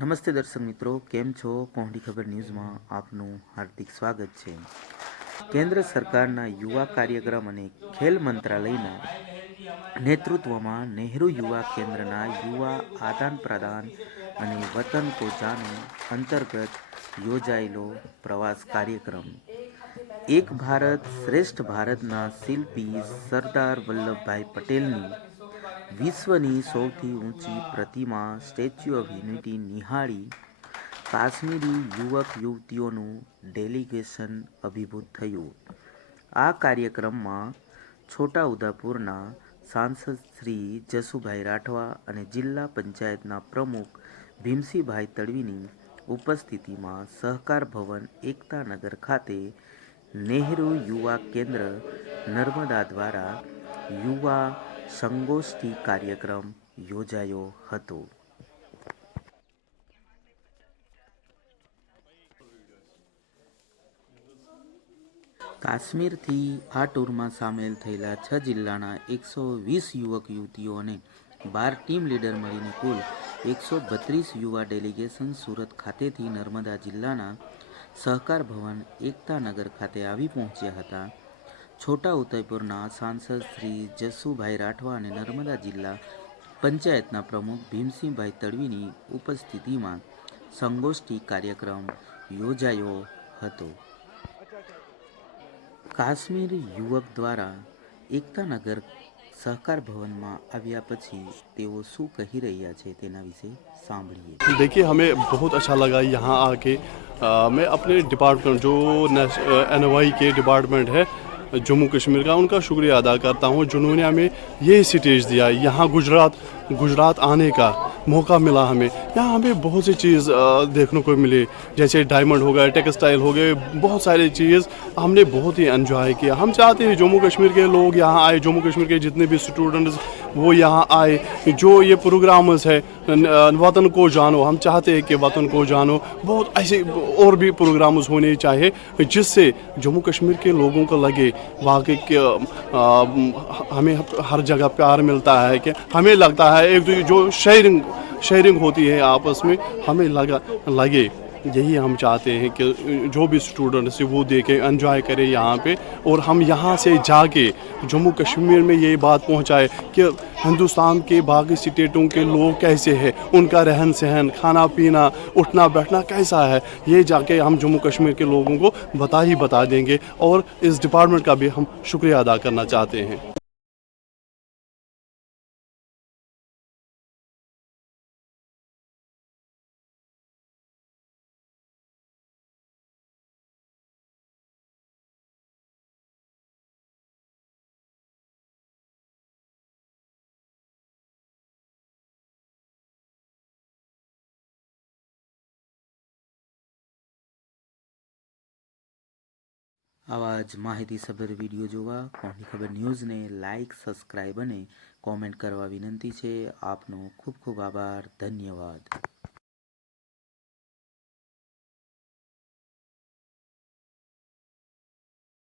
નમસ્તે દર્શક મિત્રો કેમ છો કોહડી ખબર ન્યૂઝમાં આપનું હાર્દિક સ્વાગત છે કેન્દ્ર સરકારના યુવા કાર્યક્રમ અને ખેલ મંત્રાલયના નેતૃત્વમાં નહેરુ યુવા કેન્દ્રના યુવા આદાન પ્રદાન અને વતન કો જાનો અંતર્ગત યોજાયેલો પ્રવાસ કાર્યક્રમ એક ભારત શ્રેષ્ઠ ભારતના શિલ્પી સરદાર વલ્લભભાઈ પટેલની વિશ્વની સૌથી ઊંચી પ્રતિમા સ્ટેચ્યુ ઓફ યુનિટી નિહાળી કાશ્મીરી યુવક યુવતીઓનું ડેલિગેશન અભિભૂત થયું આ કાર્યક્રમમાં છોટાઉદેપુરના સાંસદ શ્રી જસુભાઈ રાઠવા અને જિલ્લા પંચાયતના પ્રમુખ ભીમસીભાઈ તડવીની ઉપસ્થિતિમાં સહકાર ભવન એકતાનગર ખાતે નેહરુ યુવા કેન્દ્ર નર્મદા દ્વારા યુવા સંગોષ્ઠી કાર્યક્રમ યોજાયો હતો કાશ્મીરથી આ ટૂરમાં સામેલ થયેલા છ જિલ્લાના એકસો વીસ યુવક યુવતીઓ અને બાર ટીમ લીડર મળીને કુલ એકસો બત્રીસ યુવા ડેલિગેશન સુરત ખાતેથી નર્મદા જિલ્લાના સહકાર ભવન એકતાનગર ખાતે આવી પહોંચ્યા હતા छोटा उदयपुर ના સાનસદ શ્રી જસૂભાઈ રાઠવા અને नर्मदा જિલ્લા પંચાયતના પ્રમુખ ભીમસિંહભાઈ તડવીની ઉપસ્થિતિમાં સંગોष्ठी કાર્યક્રમ યોજાયો હતો કાશ્મીરી યુવક દ્વારા એકતાનગર સહકાર ભવનમાં આયા પછી તેઓ શું કહી રહ્યા છે તેના વિશે સાંભળીએ देखिए हमें बहुत अच्छा लगा यहां आके मैं अपने डिपार्टमेंट जो एनवाई के डिपार्टमेंट है जम्मू कश्मीर का उनका शुक्रिया अदा करता हूँ जिन्होंने हमें ये स्टेज दिया यहाँ गुजरात गुजरात आने का मौका मिला हमें यहाँ हमें बहुत सी चीज़ देखने को मिली जैसे डायमंड हो गए टेक्सटाइल हो गए बहुत सारी चीज़ हमने बहुत ही इन्जॉय किया हम चाहते हैं जम्मू कश्मीर के लोग यहाँ आए जम्मू कश्मीर के जितने भी स्टूडेंट्स वो यहाँ आए जो ये प्रोग्राम्स है वतन को जानो हम चाहते हैं कि वतन को जानो बहुत ऐसे और भी प्रोग्राम्स होने चाहिए जिससे जम्मू कश्मीर के लोगों को लगे वाकई हमें हर जगह प्यार मिलता है कि हमें लगता है है एक तो जो शेयरिंग शेयरिंग होती है आपस में हमें लगा लगे यही हम चाहते हैं कि जो भी स्टूडेंट्स वो देखें एंजॉय करें यहाँ पे और हम यहाँ से जाके जम्मू कश्मीर में ये बात पहुँचाए कि हिंदुस्तान के बाकी स्टेटों के लोग कैसे हैं उनका रहन सहन खाना पीना उठना बैठना कैसा है ये जाके हम जम्मू कश्मीर के लोगों को बता ही बता देंगे और इस डिपार्टमेंट का भी हम शुक्रिया अदा करना चाहते हैं આવા જ માહિતીસભર વિડીયો જોવા કોની ખબર ન્યૂઝને લાઇક સબસ્ક્રાઈબ અને કોમેન્ટ કરવા વિનંતી છે આપનો ખૂબ ખૂબ આભાર ધન્યવાદ